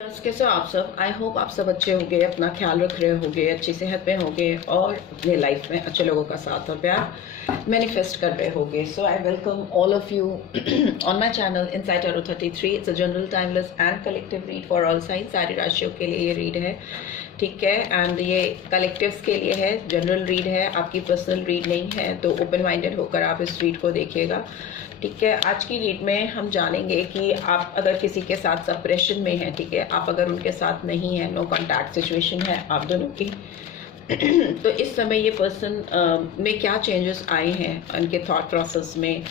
कैसे हो आप सब। आई होप आप सब अच्छे होंगे, अपना ख्याल रख रहे होंगे, अच्छी सेहत में होंगे और अपने लाइफ में अच्छे लोगों का साथ और प्यार मैनिफेस्ट कर रहे होंगे। So I welcome all of you on my channel inside tarot 33। It's a general timeless and collective read for all signs. सारी राशियों के लिए ये रीड है, ठीक है। एंड ये कलेक्टिव्स के लिए है, जनरल रीड है, आपकी पर्सनल रीड नहीं है। तो ओपन माइंडेड होकर आप इस रीड को देखिएगा, ठीक है। आज की रीड में हम जानेंगे कि आप अगर किसी के साथ सेपरेशन में हैं, ठीक है, आप अगर उनके साथ नहीं हैं, नो कॉन्टैक्ट सिचुएशन है आप दोनों की, तो इस समय ये पर्सन में क्या चेंजेस आए हैं उनके थॉट प्रोसेस में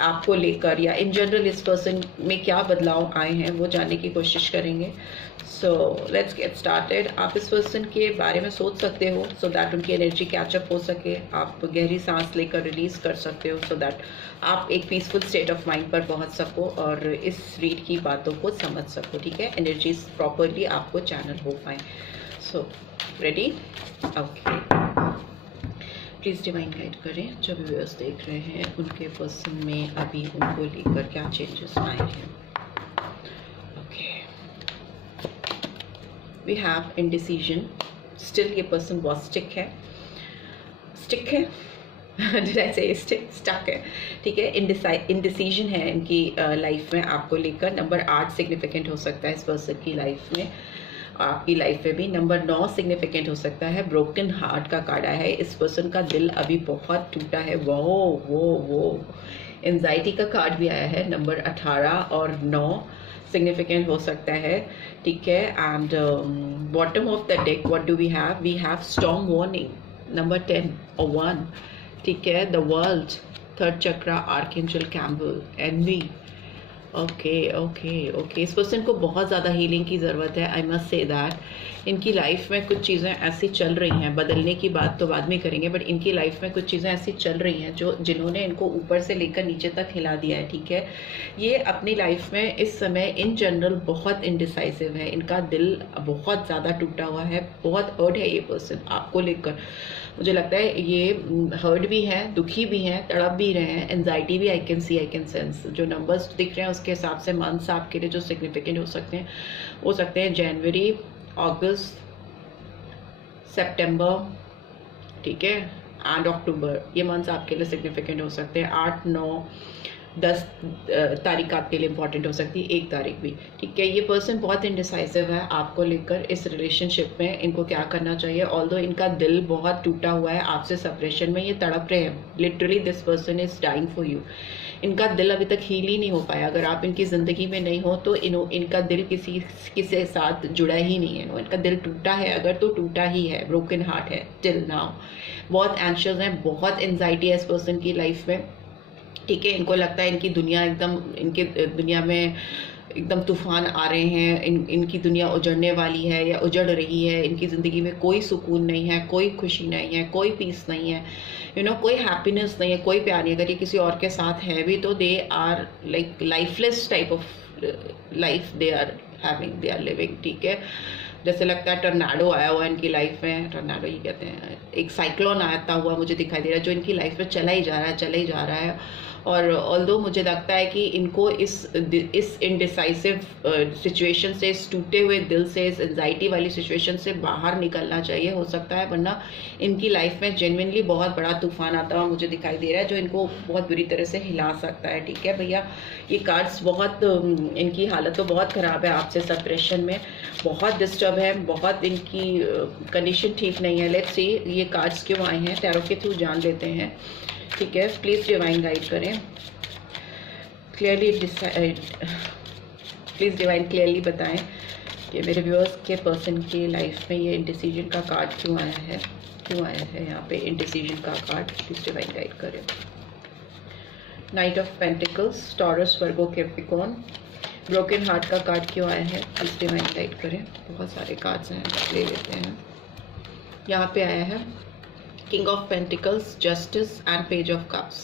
आपको लेकर, या इन जनरल इस पर्सन में क्या बदलाव आए हैं वो जानने की कोशिश करेंगे। So let's get started. आप इस पर्सन के बारे में सोच सकते हो सो दैट उनकी एनर्जी कैचअप हो सके। आप गहरी सांस लेकर रिलीज कर सकते हो सो दैट आप एक पीसफुल स्टेट ऑफ माइंड पर पहुंच सको और इस रीड की बातों को समझ सको, ठीक है। एनर्जीज प्रॉपरली आपको चैनल हो पाए। So ready? Okay, please divine guide करें। जो भी व्यूअर्स देख रहे हैं उनके पर्सन में अभी उनको लेकर क्या चेंजेस आए हैं। Okay, we have indecision. Still ये पर्सन बहुत स्टिक है जैसे स्टक है, ठीक है। इंडिसीजन है इनकी लाइफ में आपको लेकर। नंबर 8 सिग्निफिकेंट हो सकता है इस पर्सन की लाइफ में, आपकी लाइफ में भी। नंबर 9 सिग्निफिकेंट हो सकता है। ब्रोकन हार्ट का कार्ड आया है, इस पर्सन का दिल अभी बहुत टूटा है। वो एंजाइटी का कार्ड भी आया है। नंबर 18 और 9 सिग्निफिकेंट हो सकता है, ठीक है। And bottom of the deck what do we have storm warning. Number 10 और 1, ठीक है। The world, third chakra, archangel Cambiel, envy. Okay, इस पर्सन को बहुत ज़्यादा हीलिंग की ज़रूरत है। आई मस्ट से दैट इनकी लाइफ में कुछ चीज़ें ऐसी चल रही हैं, बदलने की बात तो बाद में करेंगे, बट इनकी लाइफ में कुछ चीज़ें ऐसी चल रही हैं जिन्होंने इनको ऊपर से लेकर नीचे तक हिला दिया है, ठीक है। ये अपनी लाइफ में इस समय इन जनरल बहुत इनडिसाइसिव है। इनका दिल बहुत ज़्यादा टूटा हुआ है, बहुत हर्ट है ये पर्सन आपको लेकर। मुझे लगता है ये हर्ट भी है, दुखी भी हैं, तड़प भी रहे हैं, एंजाइटी भी आई कैन सेंस। जो नंबर्स दिख रहे हैं उसके हिसाब से मंथ्स आपके लिए जो सिग्निफिकेंट हो सकते हैं जनवरी, अगस्त, सितंबर, ठीक है, एंड अक्टूबर। ये मंथ्स आपके लिए सिग्निफिकेंट हो सकते हैं। 8, 9, 10 तारीख आपके लिए इंपॉर्टेंट हो सकती है, 1 तारीख भी, ठीक है। ये पर्सन बहुत इनडिसाइसिव है आपको लेकर इस रिलेशनशिप में। इनको क्या करना चाहिए? ऑल्दो इनका दिल बहुत टूटा हुआ है आपसे सेपरेशन में, ये तड़प रहे हैं। Literally this person is dying for you. इनका दिल अभी तक हील ही नहीं हो पाया। अगर आप इनकी ज़िंदगी में नहीं हो तो इनका दिल किसी के साथ जुड़ा ही नहीं है। इनका दिल टूटा है, अगर तो टूटा ही है, ब्रोकन हार्ट है टिल नाउ। बहुत एंशियस हैं, बहुत एंजाइटी है इस पर्सन की लाइफ में, ठीक है। इनको लगता है इनकी दुनिया इनके दुनिया में एकदम तूफान आ रहे हैं। इनकी दुनिया उजड़ने वाली है या उजड़ रही है। इनकी ज़िंदगी में कोई सुकून नहीं है, कोई खुशी नहीं है, कोई पीस नहीं है, कोई हैप्पीनेस नहीं है, कोई प्यार नहीं है। अगर ये किसी और के साथ है भी तो they are like lifeless type of life they are living, ठीक है। जैसे लगता है टर्नाडो आया हुआ है इनकी लाइफ में, टर्नाडो ही कहते हैं, एक साइक्लोन आता हुआ मुझे दिखाई दे रहा है जो इनकी लाइफ में चला ही जा रहा है। और ऑल्दो मुझे लगता है कि इनको इस इनडिसाइसिव सिचुएशन से, इस टूटे हुए दिल से, इस एंजाइटी वाली सिचुएशन से बाहर निकलना चाहिए, हो सकता है, वरना इनकी लाइफ में जेन्युइनली बहुत बड़ा तूफान आता हुआ मुझे दिखाई दे रहा है जो इनको बहुत बुरी तरह से हिला सकता है, ठीक है भैया। ये कार्ड्स बहुत, इनकी हालत तो बहुत ख़राब है आपसे सेपरेशन में, बहुत डिस्टर्ब है, बहुत इनकी कंडीशन ठीक नहीं है। लेट्स सी ये कार्ड्स क्यों आए हैं, टैरो के थ्रू जान लेते हैं, ठीक है। प्लीज़ डिवाइन गाइड करें, प्लीज़ डिवाइन क्लियरली बताएं कि मेरे व्यूअर्स के पर्सन की लाइफ में ये इंडिसीजन का कार्ड क्यों आया है यहाँ पे इंडिसीजन का कार्ड। प्लीज़ डिवाइन गाइड करें। Night of pentacles, taurus, Virgo, Capricorn, broken heart का कार्ड क्यों आया है, प्लीज़ डिवाइन गाइड करें। बहुत सारे कार्ड्स हैं, ले लेते हैं। यहाँ पे आया है king of pentacles, justice and page of cups,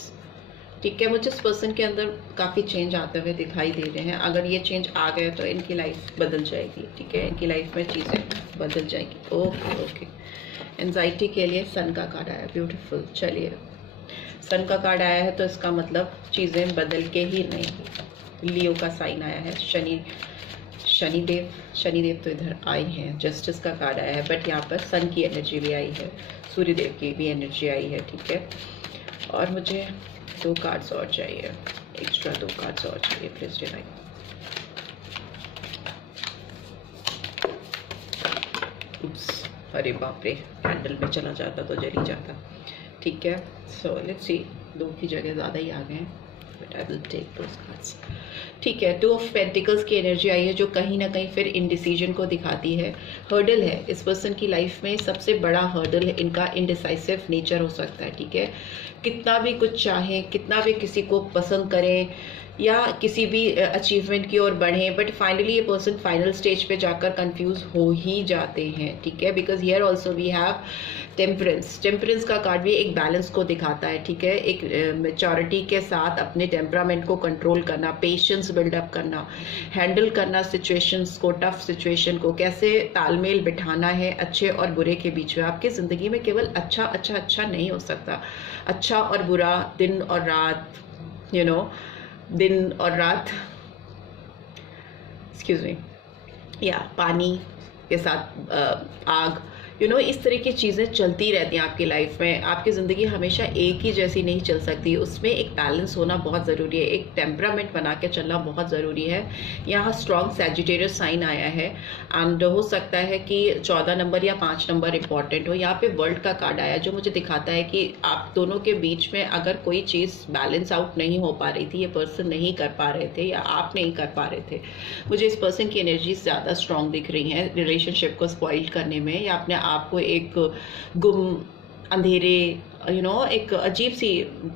ठीक है। मुझे इस पर्सन के अंदर काफ़ी चेंज आते हुए दिखाई दे रहे हैं। अगर ये चेंज आ गए तो इनकी लाइफ बदल जाएगी, ठीक है। इनकी लाइफ में चीज़ें बदल जाएगी। ओके। एंजाइटी के लिए सन का कार्ड आया, ब्यूटीफुल। चलिए, सन का कार्ड आया है तो इसका मतलब चीज़ें बदल के ही नहीं। लियो का साइन आया है, शनिदेव तो इधर आए हैं, जस्टिस का कार्ड आया है, बट यहाँ पर सन की एनर्जी भी आई है, सूर्यदेव की भी एनर्जी आई है, ठीक है। और मुझे 2 कार्ड्स और चाहिए, एक्स्ट्रा 2 कार्ड्स और चाहिए प्लीज डिवाइन। अरे बाप रे, कैंडल में चला जाता तो जल ही जाता, ठीक है। सो लेट्स सी, 2 की जगह ज़्यादा ही आ गए हैं, but I will take those cards, ठीक है। 2 ऑफ पेंटिकल्स की एनर्जी आई है, जो कहीं ना कहीं फिर इनडिसीजन को दिखाती है। हर्डल है इस पर्सन की लाइफ में, सबसे बड़ा हर्डल है इनका इनडिसाइसिव नेचर हो सकता है, ठीक है। कितना भी कुछ चाहें, कितना भी किसी को पसंद करें या किसी भी अचीवमेंट की ओर बढ़ें, बट फाइनली ये पर्सन फाइनल स्टेज पे जाकर कंफ्यूज हो ही जाते हैं, ठीक है। Because here also we have temperance का कार्ड भी एक बैलेंस को दिखाता है, ठीक है। एक मैच्योरिटी के साथ अपने टेम्परामेंट को कंट्रोल करना, पेशेंस बिल्डअप करना, हैंडल करना सिचुएशंस को, टफ सिचुएशन को, कैसे तालमेल बिठाना है अच्छे और बुरे के बीच में। आपकी ज़िंदगी में केवल अच्छा नहीं हो सकता, अच्छा और बुरा, दिन और रात, दिन और रात, एक्सक्यूज मी, या पानी के साथ आग, इस तरह की चीज़ें चलती रहती हैं आपकी लाइफ में। आपकी ज़िंदगी हमेशा एक ही जैसी नहीं चल सकती, उसमें एक बैलेंस होना बहुत ज़रूरी है, एक टेम्परामेंट बना के चलना बहुत ज़रूरी है। यहाँ स्ट्रॉन्ग सैजिटेरियस साइन आया है, एंड हो सकता है कि 14 नंबर या 5 नंबर इंपॉर्टेंट हो। यहाँ पे वर्ल्ड का कार्ड आया, जो मुझे दिखाता है कि आप दोनों के बीच में अगर कोई चीज़ बैलेंस आउट नहीं हो पा रही थी, ये पर्सन नहीं कर पा रहे थे या आप नहीं कर पा रहे थे, मुझे इस पर्सन की एनर्जी ज़्यादा स्ट्रॉन्ग दिख रही हैं रिलेशनशिप को स्पॉइल करने में, या अपने आपको एक गुम अंधेरे एक अजीब सी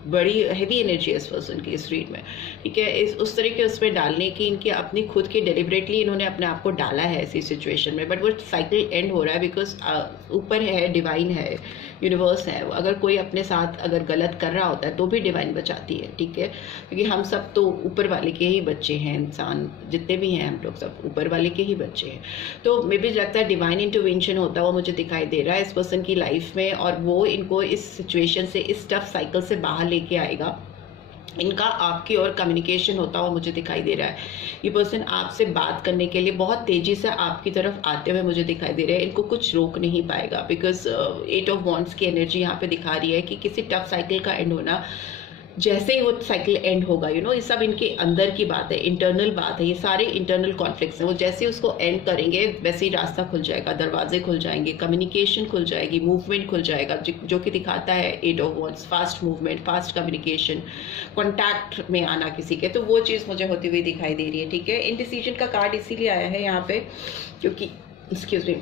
बड़ी हैवी एनर्जी है इस पर्सन की इस रीड में, ठीक है। उस तरह के उसमें डालने की इनकी अपनी खुद की डेलिबरेटली इन्होंने अपने आप को डाला है ऐसी सिचुएशन में, बट वो साइकिल एंड हो रहा है बिकॉज ऊपर है, डिवाइन है, यूनिवर्स है। अगर कोई अपने साथ अगर गलत कर रहा होता है तो भी डिवाइन बचाती है, ठीक है, क्योंकि हम सब तो ऊपर वाले के ही बच्चे हैं, इंसान जितने भी हैं हम लोग सब ऊपर वाले के ही बच्चे हैं। तो मे भी लगता है डिवाइन इंटरवेंशन होता हुआ मुझे दिखाई दे रहा है इस पर्सन की लाइफ में, और वो इनको इस सिचुएशन से, इस टफ साइकिल से बाहर लेके आएगा। इनका आपकी और कम्युनिकेशन होता हुआ मुझे दिखाई दे रहा है। ये पर्सन आपसे बात करने के लिए बहुत तेजी से आपकी तरफ आते हुए मुझे दिखाई दे रहे हैं। इनको कुछ रोक नहीं पाएगा बिकॉज 8 ऑफ वॉन्ड्स की एनर्जी यहाँ पे दिखा रही है कि किसी टफ साइकिल का एंड होना, जैसे ही वो साइकिल एंड होगा, ये सब इनके अंदर की बात है, इंटरनल बात है, ये सारे इंटरनल कॉन्फ्लिक्ट्स हैं। वो जैसे उसको एंड करेंगे वैसे ही रास्ता खुल जाएगा, दरवाजे खुल जाएंगे, कम्युनिकेशन खुल जाएगी, मूवमेंट खुल जाएगा, जो कि दिखाता है 8 of wands, fast movement, fast communication, contact में आना किसी के, तो वो चीज़ मुझे होती हुई दिखाई दे रही है, ठीक है। इनडिसीजन का कार्ड इसीलिए आया है यहाँ पे क्योंकि एक्सक्यूज मी,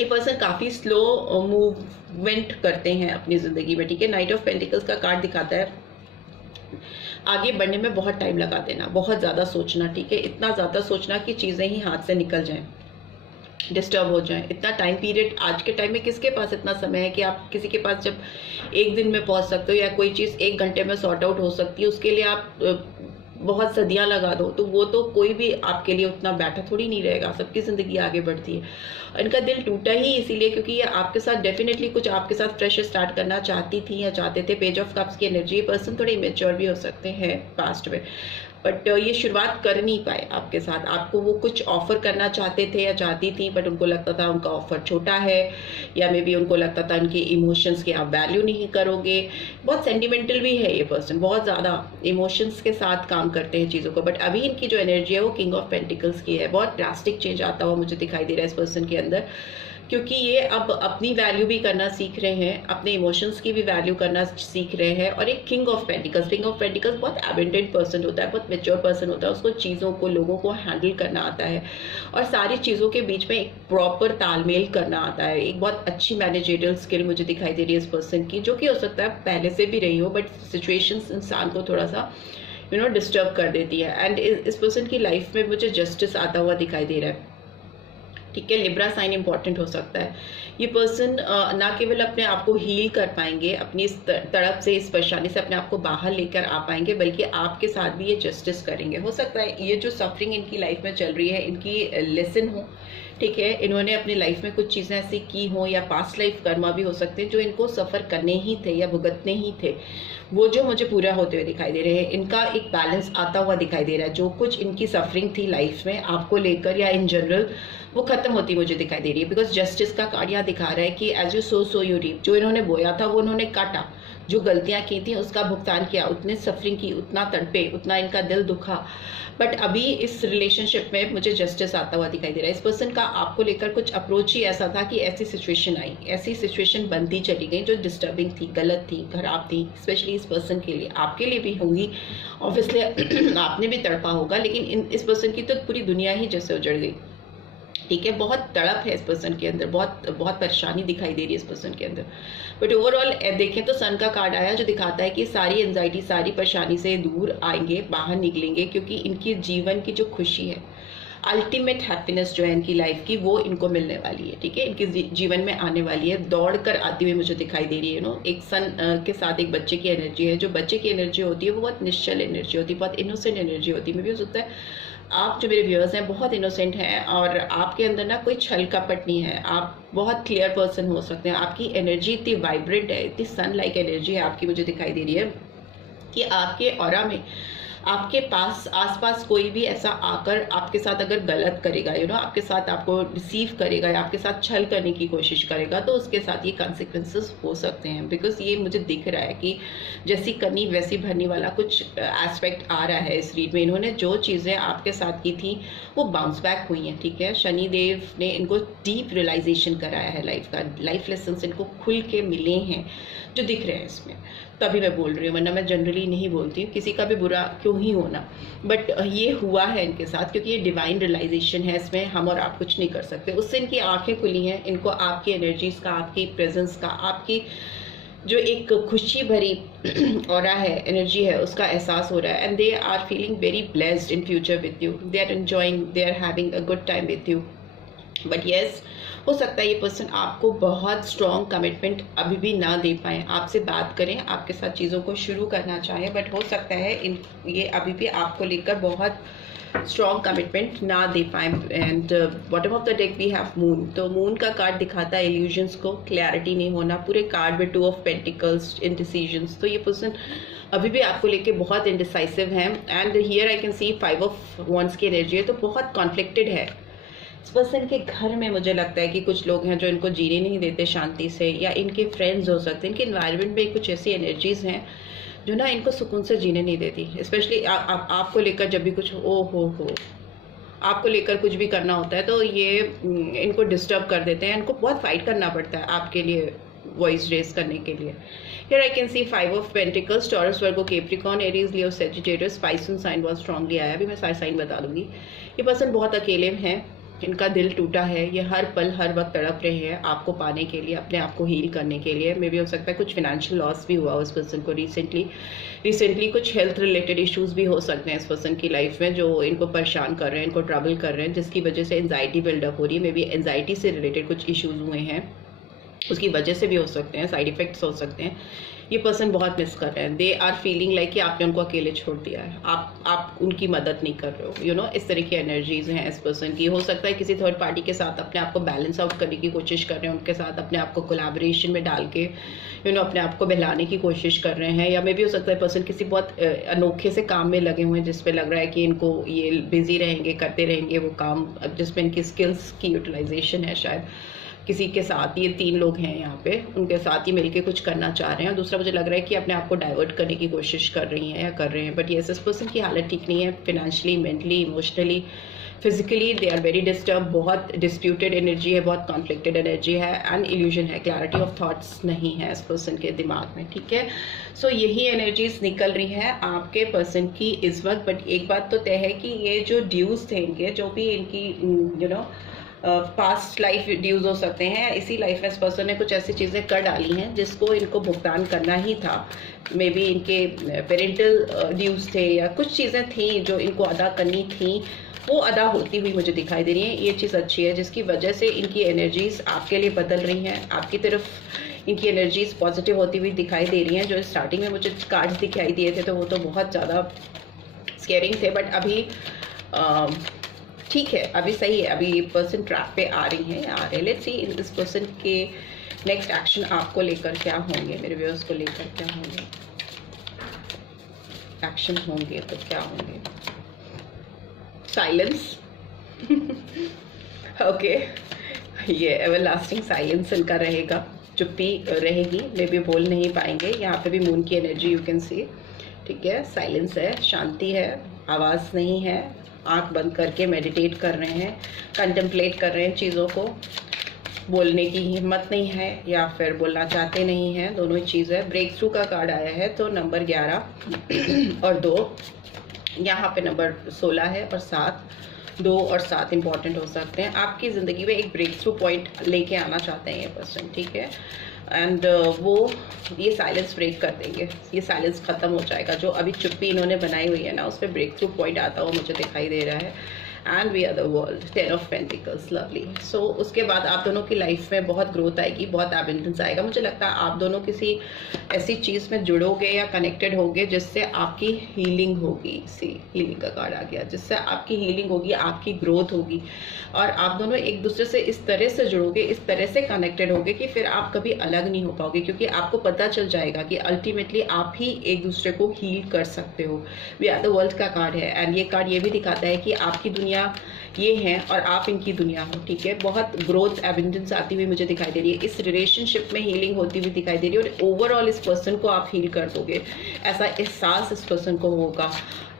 ये पर्सन काफ़ी स्लो मूवमेंट करते हैं अपनी ज़िंदगी में, ठीक है। नाइट ऑफ पेंटिकल्स का कार्ड दिखाता है आगे बढ़ने में बहुत टाइम लगा देना, बहुत ज़्यादा सोचना, ठीक है, इतना ज़्यादा सोचना कि चीज़ें ही हाथ से निकल जाएं, डिस्टर्ब हो जाएं। इतना टाइम पीरियड आज के टाइम में किसके पास इतना समय है कि आप किसी के पास जब एक दिन में पहुंच सकते हो या कोई चीज़ 1 घंटे में सॉर्ट आउट हो सकती है, उसके लिए आप बहुत सदियां लगा दो, तो वो तो कोई भी आपके लिए उतना बैठा थोड़ी नहीं रहेगा। सबकी ज़िंदगी आगे बढ़ती है। इनका दिल टूटा ही इसीलिए क्योंकि ये आपके साथ डेफिनेटली कुछ आपके साथ फ्रेश स्टार्ट करना चाहती थी या चाहते थे। पेज ऑफ कप्स की एनर्जी, पर्सन थोड़े इमेच्योर भी हो सकते हैं पास्ट में, बट ये शुरुआत कर नहीं पाए आपके साथ। आपको वो कुछ ऑफर करना चाहते थे या चाहती थी, बट उनको लगता था उनका ऑफर छोटा है, या मे बी उनको लगता था उनके इमोशंस की आप वैल्यू नहीं करोगे। बहुत सेंटिमेंटल भी है ये पर्सन, बहुत ज़्यादा इमोशंस के साथ काम करते हैं चीज़ों को, बट अभी इनकी जो एनर्जी है वो किंग ऑफ पेंटिकल्स की है। बहुत ड्रास्टिक चेंज आता हुआ मुझे दिखाई दे रहा है इस पर्सन के अंदर, क्योंकि ये अब अपनी वैल्यू भी करना सीख रहे हैं, अपने इमोशंस की भी वैल्यू करना सीख रहे हैं। और एक किंग ऑफ पेंटिकल्स बहुत एबेंडेंट पर्सन होता है, बहुत मेच्योर पर्सन होता है, उसको चीज़ों को, लोगों को हैंडल करना आता है और सारी चीज़ों के बीच में एक प्रॉपर तालमेल करना आता है। एक बहुत अच्छी मैनेजरियल स्किल मुझे दिखाई दे रही है इस पर्सन की, जो कि हो सकता है पहले से भी रही हो, बट सिचुएशंस इंसान को थोड़ा सा डिस्टर्ब कर देती है। एंड इस पर्सन की लाइफ में मुझे जस्टिस आता हुआ दिखाई दे रहा है, ठीक है। लिब्रा साइन इंपॉर्टेंट हो सकता है। ये पर्सन ना केवल अपने आप को हील कर पाएंगे, अपनी इस तड़प से, इस परेशानी से अपने आप को बाहर लेकर आ पाएंगे, बल्कि आपके साथ भी ये जस्टिस करेंगे। हो सकता है ये जो सफरिंग इनकी लाइफ में चल रही है, इनकी लेसन हो, ठीक है, इन्होंने अपनी लाइफ में कुछ चीज़ें ऐसी की हों या पास्ट लाइफ कर्मा भी हो सकते हैं जो इनको सफ़र करने ही थे या भुगतने ही थे, वो जो मुझे पूरा होते हुए दिखाई दे रहे हैं। इनका एक बैलेंस आता हुआ दिखाई दे रहा है। जो कुछ इनकी सफरिंग थी लाइफ में आपको लेकर या इन जनरल, वो खत्म होती मुझे दिखाई दे रही है। बिकॉज जस्टिस का कार्ड यहाँ दिखा रहा है कि as you sow you reap. जो इन्होंने बोया था वो उन्होंने काटा, जो गलतियां की थी उसका भुगतान किया, उतनी सफरिंग की, उतना तड़पे, उतना इनका दिल दुखा। बट अभी इस रिलेशनशिप में मुझे जस्टिस आता हुआ दिखाई दे रहा है। इस पर्सन का आपको लेकर कुछ अप्रोच ही ऐसा था कि ऐसी सिचुएशन आई, ऐसी सिचुएशन बनती चली गई जो डिस्टर्बिंग थी, गलत थी, खराब थी, स्पेशली इस पर्सन के लिए। आपके लिए भी होंगी ऑब्वियसली, आपने भी तड़पा होगा, लेकिन इस पर्सन की तो पूरी दुनिया ही जैसे उजड़ गई। ठीक है, बहुत तड़प है इस पर्सन के अंदर, बहुत बहुत परेशानी दिखाई दे रही है इस पर्सन के अंदर। बट ओवरऑल देखें तो सन का कार्ड आया जो दिखाता है कि सारी एंजाइटी, सारी परेशानी से दूर आएंगे, बाहर निकलेंगे, क्योंकि इनकी जीवन की जो खुशी है, अल्टीमेट हैप्पीनेस जो है इनकी लाइफ की, वो इनको मिलने वाली है। ठीक है, इनके जीवन में आने वाली है, दौड़ कर आती हुई मुझे दिखाई दे रही है। एक सन के साथ एक बच्चे की एनर्जी है। जो बच्चे की एनर्जी होती है वो बहुत निश्चल एनर्जी होती है, बहुत इनोसेंट एनर्जी होती है। मे भी हो सकता है आप जो मेरे व्यूअर्स हैं बहुत इनोसेंट हैं और आपके अंदर ना कोई छल कपट नहीं है, आप बहुत क्लियर पर्सन हो सकते हैं। आपकी एनर्जी इतनी वाइब्रेंट है, इतनी सन लाइक एनर्जी है आपकी, मुझे दिखाई दे रही है कि आपके ऑरा में, आपके पास आसपास कोई भी ऐसा आकर आपके साथ अगर गलत करेगा, आपके साथ आपको रिसीव करेगा या आपके साथ छल करने की कोशिश करेगा, तो उसके साथ ये कॉन्सिक्वेंसेस हो सकते हैं। बिकॉज ये मुझे दिख रहा है कि जैसी कनी वैसी भरने वाला कुछ एस्पेक्ट आ रहा है इस रीड में। इन्होंने जो चीज़ें आपके साथ की थी वो बाउंस बैक हुई हैं। ठीक है, शनिदेव ने इनको डीप रियलाइजेशन कराया है लाइफ का, लाइफ लेसन्स इनको खुल के मिले हैं जो दिख रहे हैं इसमें, तभी मैं बोल रही हूँ, वरना मैं जनरली नहीं बोलती हूँ, किसी का भी बुरा क्यों ही होना। बट ये हुआ है इनके साथ क्योंकि ये डिवाइन रियलाइजेशन है, इसमें हम और आप कुछ नहीं कर सकते। उससे इनकी आंखें खुली हैं, इनको आपकी एनर्जीज का, आपकी प्रेजेंस का, आपकी जो एक खुशी भरी ऑरा है, एनर्जी है, उसका एहसास हो रहा है। And they are feeling very blessed in future with you, they are enjoying, they are having a good time with you. But yes, हो सकता है ये पर्सन आपको बहुत स्ट्रॉन्ग कमिटमेंट अभी भी ना दे पाए, आपसे बात करें, आपके साथ चीज़ों को शुरू करना चाहें, बट हो सकता है ये अभी भी आपको लेकर बहुत स्ट्रॉन्ग कमिटमेंट ना दे पाए। And bottom of the deck we have moon. तो मून का कार्ड दिखाता है इल्यूजन्स को, क्लैरिटी नहीं होना, पूरे कार्ड में 2 ऑफ पेंटिकल्स, इनडिसीजंस। तो ये पर्सन अभी भी आपको लेके बहुत इनडिसाइसिव है। And here I can see 5 of wands की एनर्जी है, तो बहुत कॉन्फ्लिक्टेड है इस पर्सन के घर में। मुझे लगता है कि कुछ लोग हैं जो इनको जीने नहीं देते शांति से, या इनके फ्रेंड्स हो सकते हैं, इनके एनवायरनमेंट में कुछ ऐसी एनर्जीज हैं जो ना इनको सुकून से जीने नहीं देती। स्पेशली आपको लेकर जब भी कुछ हो आपको लेकर कुछ भी करना होता है तो ये इनको डिस्टर्ब कर देते हैं, इनको बहुत फाइट करना पड़ता है आपके लिए वॉइस रेस करने के लिए। Here I can see 5 of Pentacles, Taurus, Virgo, Capricorn, Aries, Leo, Sagittarius, Pisces sign बहुत स्ट्रांगली आया। अभी मैं सारे साइन बता दूंगी। ये पर्सन बहुत अकेले हैं, इनका दिल टूटा है, ये हर पल हर वक्त तड़प रहे हैं आपको पाने के लिए, अपने आप को हील करने के लिए। मे भी हो सकता है कुछ फिनेंशियल लॉस भी हुआ उस पर्सन को रिसेंटली कुछ हेल्थ रिलेटेड इश्यूज भी हो सकते हैं इस पर्सन की लाइफ में जो इनको परेशान कर रहे हैं, इनको ट्रबल कर रहे हैं, जिसकी वजह से एंजाइटी बिल्डअप हो रही है। मे बी एंजाइटी से रिलेटेड कुछ इश्यूज हुए हैं, उसकी वजह से भी हो सकते हैं, साइड इफेक्ट्स हो सकते हैं। ये पर्सन बहुत मिस कर रहे हैं, दे आर फीलिंग लाइक कि आपने उनको अकेले छोड़ दिया है, आप उनकी मदद नहीं कर रहे हो, इस तरह की एनर्जीज हैं इस पर्सन की। हो सकता है किसी थर्ड पार्टी के साथ अपने आप को बैलेंस आउट करने की कोशिश कर रहे हैं, उनके साथ अपने आप को कोलैबोरेशन में डाल के अपने आप को बहलाने की कोशिश कर रहे हैं। या मे भी हो सकता है पर्सन किसी बहुत अनोखे से काम में लगे हुए हैं जिसपे लग रहा है कि इनको ये बिजी रहेंगे, करते रहेंगे वो काम जिसमें इनकी स्किल्स की यूटिलाइजेशन है। शायद किसी के साथ, ये 3 लोग हैं यहाँ पे, उनके साथ ही मिलके कुछ करना चाह रहे हैं। दूसरा मुझे लग रहा है कि अपने आप को डाइवर्ट करने की कोशिश कर रही हैं या कर रहे हैं। बट ये इस पर्सन की हालत ठीक नहीं है, financially, mentally, emotionally, physically they are very disturb. बहुत डिस्प्यूटेड एनर्जी है, बहुत कॉन्फ्लिक्टेड एनर्जी है, एंड इल्यूजन है, क्लैरिटी ऑफ थॉट्स नहीं है इस पर्सन के दिमाग में। ठीक है, सो यही एनर्जीज निकल रही है आपके पर्सन की इस वक्त। बट एक बात तो तय है कि ये जो ड्यूज थे इनके, जो भी इनकी पास्ट लाइफ ड्यूज हो सकते हैं, इसी लाइफ में इस पर्सन ने कुछ ऐसी चीज़ें कर डाली हैं जिसको इनको भुगतान करना ही था। मे बी इनके पेरेंटल ड्यूज थे या कुछ चीज़ें थी जो इनको अदा करनी थी, वो अदा होती हुई मुझे दिखाई दे रही है। ये चीज़ अच्छी है जिसकी वजह से इनकी एनर्जीज आपके लिए बदल रही हैं, आपकी तरफ इनकी एनर्जीज पॉजिटिव होती हुई दिखाई दे रही हैं। जो स्टार्टिंग में मुझे कार्ड्स दिखाई दिए थे तो वो तो बहुत ज़्यादा स्केरिंग थे, बट अभी ठीक है, अभी सही है, अभी ये पर्सन ट्रैप पे आ रही है, आ रहे हैं। लेट्स सी इस पर्सन के नेक्स्ट एक्शन आपको लेकर क्या होंगे, मेरे व्यूअर्स को लेकर क्या होंगे, एक्शन होंगे तो क्या होंगे। साइलेंस ओके, ये एवरलास्टिंग साइलेंस इनका रहेगा, चुप्पी रहेगी, मे भी बोल नहीं पाएंगे। यहाँ पे भी मून की एनर्जी यू कैन सी, ठीक है, साइलेंस है, शांति है, आवाज़ नहीं है, आंख बंद करके मेडिटेट कर रहे हैं, कंटेम्पलेट कर रहे हैं चीज़ों को, बोलने की हिम्मत नहीं है या फिर बोलना चाहते नहीं हैं, दोनों ही चीज़ है। ब्रेक थ्रू का कार्ड आया है, तो नंबर 11 और 2, यहाँ पे नंबर 16 है और 7, 2 और 7 इंपॉर्टेंट हो सकते हैं। आपकी ज़िंदगी में एक ब्रेक थ्रू पॉइंट लेके आना चाहते हैं ये पर्सन, ठीक है, एंड वो ये साइलेंस ब्रेक कर देंगे, ये साइलेंस ख़त्म हो जाएगा। जो अभी चुप्पी इन्होंने बनाई हुई है ना, उस पर ब्रेक थ्रू पॉइंट आता हुआ मुझे दिखाई दे रहा है। And we are the world, 10 of pentacles, lovely. So उसके बाद आप दोनों की लाइफ में बहुत ग्रोथ आएगी, बहुत एबंडेंस आएगा। मुझे लगता है आप दोनों किसी ऐसी चीज़ में जुड़ोगे या कनेक्टेड होगे जिससे आपकी हीलिंग होगी। सी हीलिंग का कार्ड आ गया, जिससे आपकी हीलिंग होगी, आपकी ग्रोथ होगी, और आप दोनों एक दूसरे से इस तरह से जुड़ोगे, इस तरह से कनेक्टेड होगे कि फिर आप कभी अलग नहीं हो पाओगे, क्योंकि आपको पता चल जाएगा कि अल्टीमेटली आप ही एक दूसरे को हील कर सकते हो। वी आर द वर्ल्ड का कार्ड है, एंड ये कार्ड ये भी दिखाता है कि आपकी दुनिया ये है और आप इनकी दुनिया हो, ठीक है। बहुत ग्रोथ एबंडेंस आती हुई मुझे दिखाई दे रही है, इस रिलेशनशिप में हीलिंग होती हुई दिखाई दे रही है, और ओवरऑल इस पर्सन को आप हील कर दोगे, ऐसा एहसास इस पर्सन को होगा,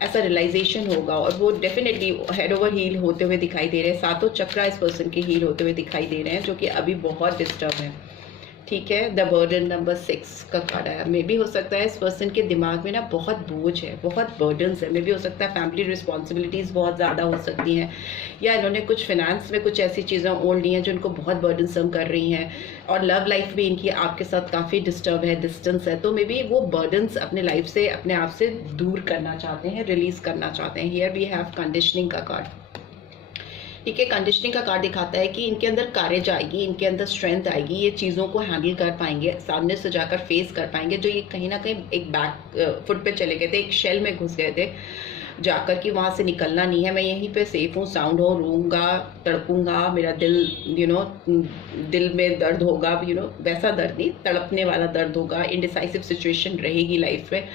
ऐसा रियलाइजेशन होगा, और वो डेफिनेटली हेड ओवर हील होते हुए दिखाई दे रहे हैं। सातों चक्रा इस पर्सन के हील होते हुए दिखाई दे रहे हैं, जो कि अभी बहुत डिस्टर्ब है, ठीक है। द बर्डन नंबर 6 का कार्ड आया। मे भी हो सकता है इस पर्सन के दिमाग में ना बहुत बोझ है, बहुत बर्डन्स है। मे भी हो सकता है फैमिली रिस्पॉन्सिबिलिटीज़ बहुत ज़्यादा हो सकती हैं, या इन्होंने कुछ फाइनेंस में कुछ ऐसी चीज़ें ओढ़ ली हैं जो इनको बहुत बर्डनसम कर रही हैं, और लव लाइफ भी इनकी आपके साथ काफ़ी डिस्टर्ब है, डिस्टेंस है। तो मे बी वो बर्डन्स अपने लाइफ से, अपने आप से दूर करना चाहते हैं, रिलीज करना चाहते हैं। हियर वी हैव कंडीशनिंग का कार्ड, ठीक है। कंडीशनिंग का कार्ड दिखाता है कि इनके अंदर करेज आएगी, इनके अंदर स्ट्रेंथ आएगी, ये चीज़ों को हैंडल कर पाएंगे, सामने से जाकर फेस कर पाएंगे। जो ये कहीं ना कहीं एक बैक फुट पे चले गए थे, एक शेल में घुस गए थे जाकर, कि वहाँ से निकलना नहीं है, मैं यहीं पे सेफ हूँ, साउंड हो, रोऊंगा, तड़पूंगा, मेरा दिल दिल में दर्द होगा, वैसा दर्द नहीं, तड़पने वाला दर्द होगा, इनडिसाइसिव सिचुएशन रहेगी लाइफ में,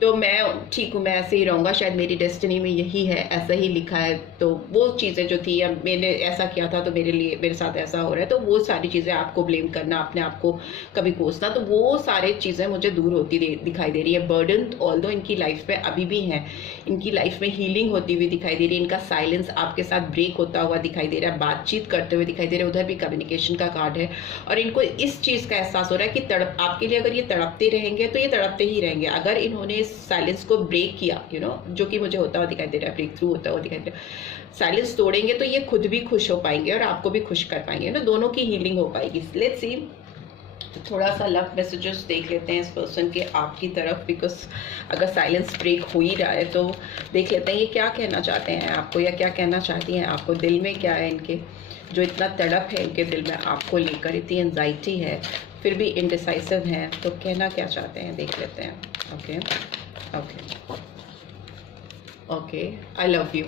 तो मैं ठीक हूँ, मैं ऐसे ही रहूँगा, शायद मेरी डेस्टिनी में यही है, ऐसा ही लिखा है। तो वो चीज़ें जो थी, या मैंने ऐसा किया था तो मेरे साथ ऐसा हो रहा है, तो वो सारी चीज़ें आपको ब्लेम करना, अपने आप को कभी कोसना, तो वो सारी चीज़ें मुझे दूर होती दिखाई दे रही है। बर्डन ऑल्दो इनकी लाइफ में अभी भी है, इनकी लाइफ में हीलिंग होती हुई दिखाई दे रही है, इनका साइलेंस आपके साथ ब्रेक होता हुआ दिखाई दे रहा है, बातचीत करते हुए दिखाई दे रहे हैं। उधर भी कम्युनिकेशन का कार्ड है, और इनको इस चीज़ का एहसास हो रहा है कि आपके लिए अगर ये तड़पते रहेंगे तो ये तड़पते ही रहेंगे। अगर इन्होंने साइलेंस को ब्रेक किया, जो कि मुझे होता हुआ दिखाई दे रहा है, ब्रेक थ्रू होता हुआ दिखाई दे रहा है, साइलेंस तोड़ेंगे तो ये खुद भी खुश हो पाएंगे और आपको भी खुश कर पाएंगे, दोनों की हीलिंग हो पाएगी। लेट्स सी, थोड़ा सा लव मैसेजेस देख लेते हैं इस पर्सन के आपकी तरफ, बिकॉज अगर साइलेंस ब्रेक हो ही रहा है तो देख लेते हैं ये क्या कहना चाहते हैं आपको, या क्या कहना चाहती हैं आपको, दिल में क्या है इनके, जो इतना तड़प है इनके दिल में आपको लेकर, इतनी एंजाइटी है, फिर भी इनडिसाइसिव हैं, तो कहना क्या चाहते हैं देख लेते हैं। Okay okay okay, I love you.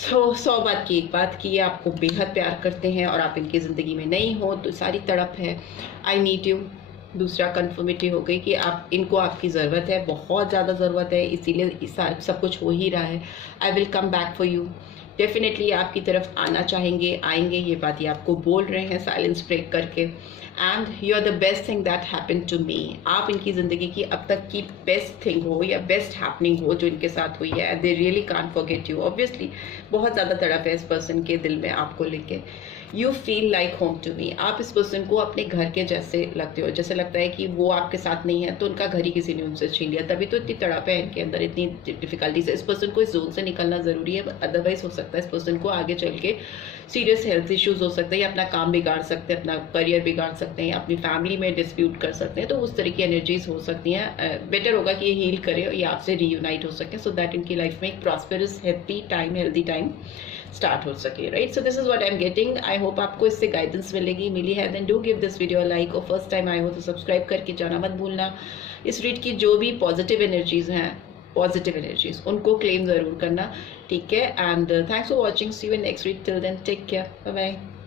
So 100 बात की एक बात की, ये आपको बेहद प्यार करते हैं, और आप इनकी ज़िंदगी में नहीं हो तो सारी तड़प है, आई नीड यू। दूसरा कन्फर्मिटी हो गई कि आप इनको, आपकी ज़रूरत है, बहुत ज़्यादा ज़रूरत है, इसीलिए सब कुछ हो ही रहा है। I will come back for you, definitely आपकी तरफ आना चाहेंगे, आएंगे, ये बात ये आपको बोल रहे हैं साइलेंस ब्रेक करके। And you are the best thing that happen to me, आप इनकी ज़िंदगी की अब तक की बेस्ट थिंग हो, या बेस्ट हैपनिंग हो जो इनके साथ हुई है, they really can't forget you. Obviously बहुत ज़्यादा तड़प है इस पर्सन के दिल में आपको लेके। You feel like home to me, आप इस पर्सन को अपने घर के जैसे लगते हो, जैसे लगता है कि वो आपके साथ नहीं है तो उनका घर ही किसी ने उनसे छीन लिया, तभी तो इतनी तड़प है इनके अंदर, इतनी डिफिकल्टीज है। इस पर्सन को इस जोन से निकलना ज़रूरी है, अदरवाइज हो सकता है इस पर्सन को आगे चल के सीरियस हेल्थ इश्यूज हो सकते हैं, या अपना काम बिगाड़ सकते हैं, अपना करियर बिगाड़ सकते हैं, या अपनी फैमिली में डिस्प्यूट कर सकते हैं, तो उस तरह की एनर्जीज हो सकती हैं। बेटर होगा कि ये हील करे और ये आपसे रीयूनाइट हो सके, सो दैट इनकी लाइफ में एक prosperous happy time, healthy time start हो सके, right. So this is what I am getting. I hope आपको इससे गाइडेंस मिली है, then do give this video like, और फर्स्ट टाइम आए हो तो सब्सक्राइब करके जाना मत भूलना। इस रीड की जो भी पॉजिटिव एनर्जीज हैं पॉजिटिव एनर्जीज, उनको क्लेम ज़रूर करना, ठीक है। And thanks for watching, see you in next week, till then take care, bye bye.